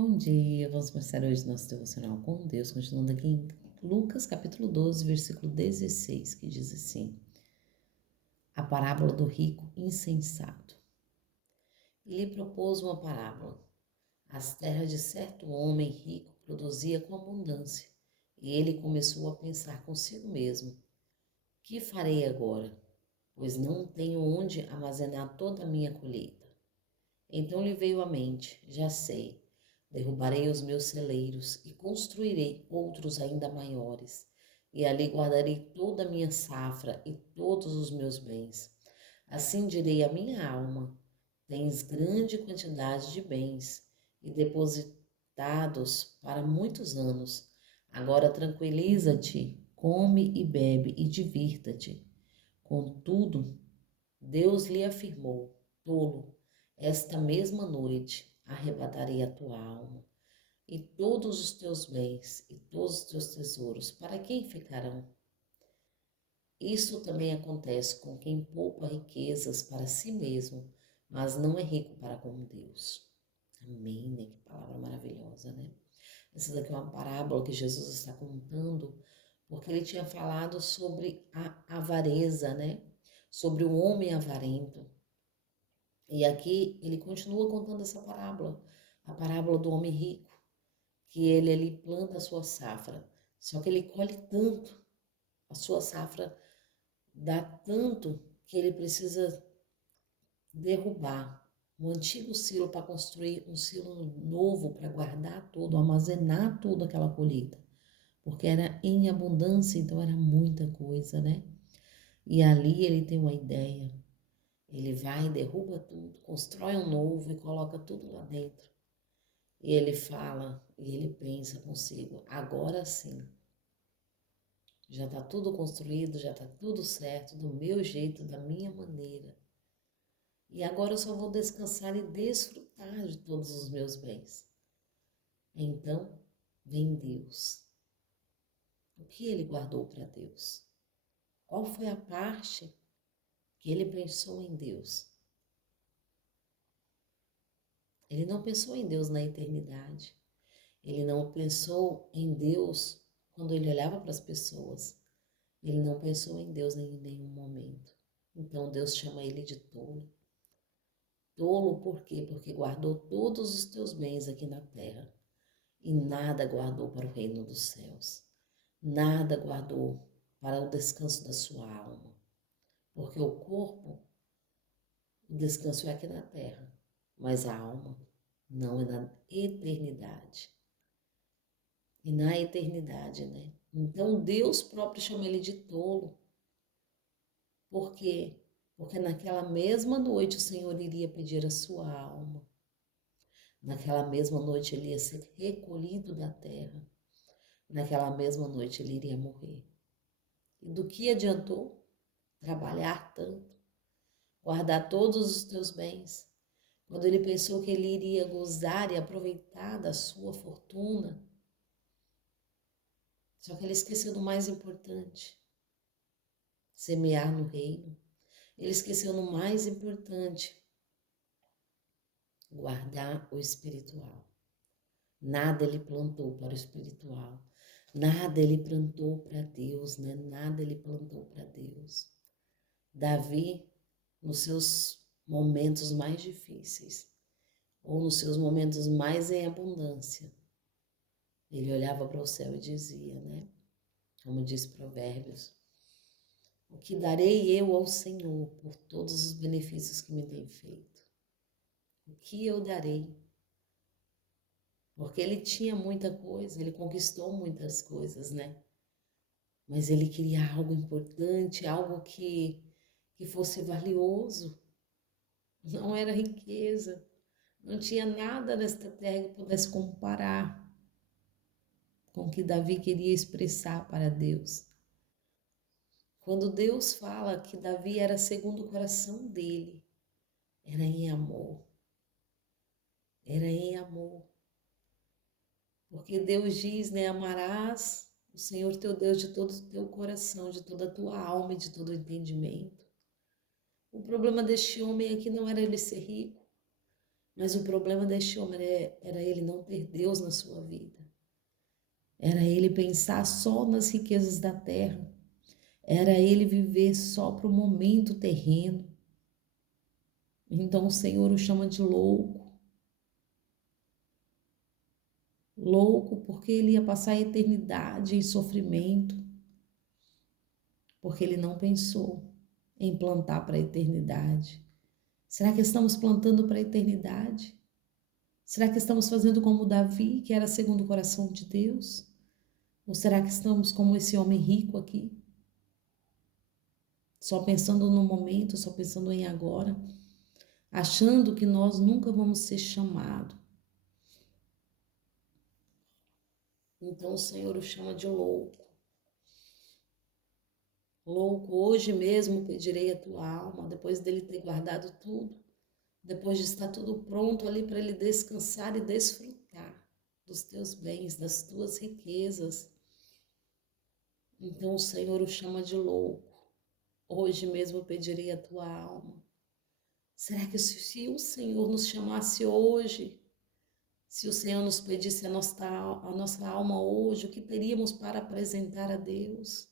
Bom dia, vamos começar hoje nosso devocional com Deus, continuando aqui em Lucas capítulo 12, versículo 16, que diz assim: a parábola do rico insensato. E lhe propôs uma parábola. As terras de certo homem rico produzia com abundância, e ele começou a pensar consigo mesmo: que farei agora? Pois não tenho onde armazenar toda a minha colheita. Então lhe veio à mente: já sei, derrubarei os meus celeiros e construirei outros ainda maiores, e ali guardarei toda a minha safra e todos os meus bens. Assim direi à minha alma: tens grande quantidade de bens e depositados para muitos anos. Agora tranquiliza-te, come e bebe e divirta-te. Contudo, Deus lhe afirmou: tolo, esta mesma noite arrebatarei a tua alma, e todos os teus bens e todos os teus tesouros, para quem ficarão? Isso também acontece com quem poupa riquezas para si mesmo, mas não é rico para com Deus. Amém, né? Que palavra maravilhosa, né? Essa daqui é uma parábola que Jesus está contando, porque ele tinha falado sobre a avareza, né? Sobre o homem avarento. E aqui ele continua contando essa parábola, a parábola do homem rico, que ele planta a sua safra, só que ele colhe tanto, a sua safra dá tanto que ele precisa derrubar o antigo silo para construir um silo novo para guardar tudo, armazenar toda aquela colheita, porque era em abundância, então era muita coisa, né? E ali ele tem uma ideia. Ele vai, derruba tudo, constrói um novo e coloca tudo lá dentro. E ele fala, e ele pensa consigo: agora sim, já está tudo construído, já está tudo certo, do meu jeito, da minha maneira. E agora eu só vou descansar e desfrutar de todos os meus bens. Então, vem Deus. O que ele guardou para Deus? Qual foi a parte que ele pensou em Deus? Ele não pensou em Deus na eternidade. Ele não pensou em Deus quando ele olhava para as pessoas. Ele não pensou em Deus em nenhum momento. Então Deus chama ele de tolo. Tolo por quê? Porque guardou todos os teus bens aqui na terra e nada guardou para o reino dos céus. Nada guardou para o descanso da sua alma. Porque o corpo, o descanso é aqui na terra, mas a alma não, é na eternidade. E na eternidade, né? Então Deus próprio chama ele de tolo. Por quê? Porque naquela mesma noite o Senhor iria pedir a sua alma. Naquela mesma noite ele ia ser recolhido da terra. Naquela mesma noite ele iria morrer. E do que adiantou trabalhar tanto, guardar todos os teus bens, quando ele pensou que ele iria gozar e aproveitar da sua fortuna? Só que ele esqueceu do mais importante: semear no reino. Ele esqueceu no mais importante: guardar o espiritual. Nada ele plantou para o espiritual. Nada ele plantou para Deus, né? Nada ele plantou para Deus. Davi, nos seus momentos mais difíceis, ou nos seus momentos mais em abundância, ele olhava para o céu e dizia, né? Como diz Provérbios: o que darei eu ao Senhor por todos os benefícios que me tem feito? O que eu darei? Porque ele tinha muita coisa, ele conquistou muitas coisas, né? Mas ele queria algo importante, algo que fosse valioso. Não era riqueza, não tinha nada nesta terra que pudesse comparar com o que Davi queria expressar para Deus. Quando Deus fala que Davi era segundo o coração dele, era em amor. Era em amor. Porque Deus diz, né, amarás o Senhor teu Deus de todo o teu coração, de toda a tua alma e de todo o entendimento. O problema deste homem aqui não era ele ser rico, Mas o problema deste homem era ele não ter Deus na sua vida. Era ele pensar só nas riquezas da terra. Era ele viver só para o momento terreno. Então o Senhor o chama de louco. Louco porque ele ia passar a eternidade em sofrimento. Porque ele não pensou em plantar para a eternidade. Será que estamos plantando para a eternidade? Será que estamos fazendo como Davi, que era segundo o coração de Deus? Ou será que estamos como esse homem rico aqui? Só pensando no momento, só pensando em agora, achando que nós nunca vamos ser chamados. Então o Senhor o chama de louco. Louco, hoje mesmo pedirei a tua alma, depois dele ter guardado tudo, depois de estar tudo pronto ali para ele descansar e desfrutar dos teus bens, das tuas riquezas. Então o Senhor o chama de louco. Hoje mesmo pedirei a tua alma. Será que se o Senhor nos chamasse hoje, se o Senhor nos pedisse a nossa alma hoje, o que teríamos para apresentar a Deus?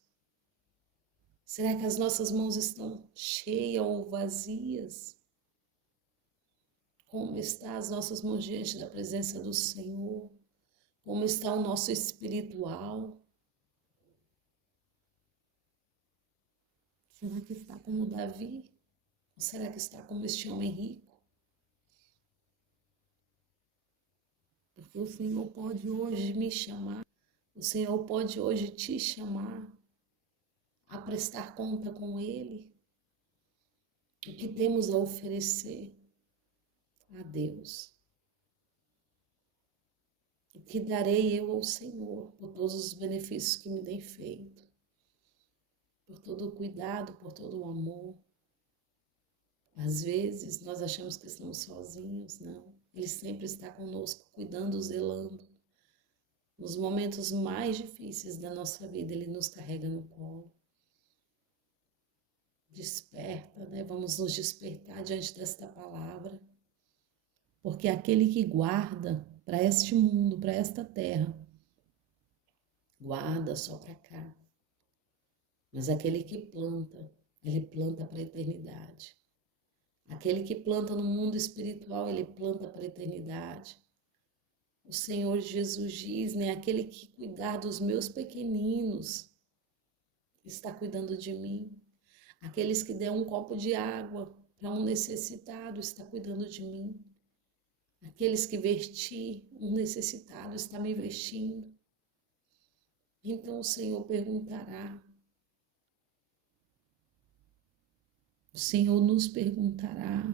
Será que as nossas mãos estão cheias ou vazias? Como estão as nossas mãos diante da presença do Senhor? Como está o nosso espiritual? Será que está como Davi? Ou será que está como este homem rico? Porque o Senhor pode hoje me chamar, o Senhor pode hoje te chamar a prestar conta com Ele. O que temos a oferecer a Deus? O que darei eu ao Senhor por todos os benefícios que me tem feito? Por todo o cuidado, por todo o amor. Às vezes nós achamos que estamos sozinhos, não. Ele sempre está conosco, cuidando, zelando. Nos momentos mais difíceis da nossa vida, Ele nos carrega no colo. Desperta, né? Vamos nos despertar diante desta palavra. Porque aquele que guarda para este mundo, para esta terra, guarda só para cá. Mas aquele que planta, ele planta para a eternidade. Aquele que planta no mundo espiritual, ele planta para a eternidade. O Senhor Jesus diz, né? Aquele que cuidar dos meus pequeninos está cuidando de mim. Aqueles que der um copo de água para um necessitado está cuidando de mim. Aqueles que vestir um necessitado está me vestindo. Então o Senhor perguntará. O Senhor nos perguntará.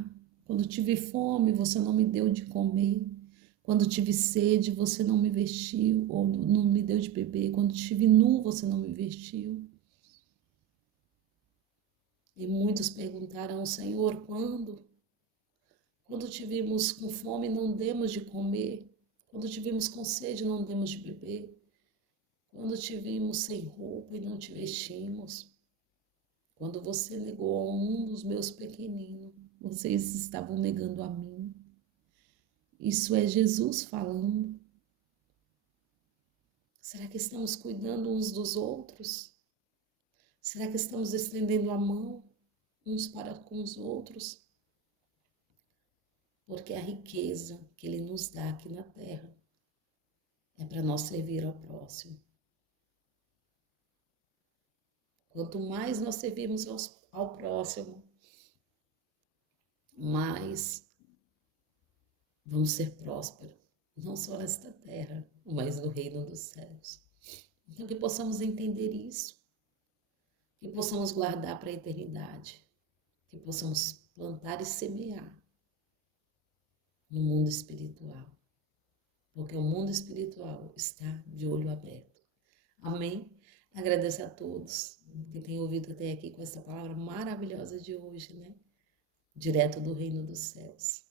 Quando tive fome, você não me deu de comer. Quando tive sede, você não me vestiu ou não me deu de beber. Quando estive nu, você não me vestiu. E muitos perguntarão, Senhor, quando? Quando tivemos com fome, não demos de comer. Quando tivemos com sede, não demos de beber. Quando tivemos sem roupa e não te vestimos. Quando você negou a um dos meus pequeninos, vocês estavam negando a mim. Isso é Jesus falando. Será que estamos cuidando uns dos outros? Será que estamos estendendo a mão uns para com os outros? Porque a riqueza que Ele nos dá aqui na terra é para nós servir ao próximo. Quanto mais nós servirmos ao próximo, mais vamos ser prósperos, não só nesta terra, mas no reino dos céus. Então que possamos entender isso, que possamos guardar para a eternidade, que possamos plantar e semear no mundo espiritual, porque o mundo espiritual está de olho aberto. Amém? Agradeço a todos que têm ouvido até aqui com essa palavra maravilhosa de hoje, né? Direto do reino dos céus.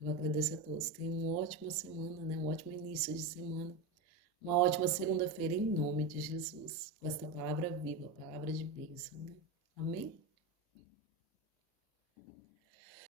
Eu agradeço a todos. Tenham uma ótima semana, né? Um ótimo início de semana. Uma ótima segunda-feira em nome de Jesus. Com esta palavra viva, palavra de bênção, né? Amém?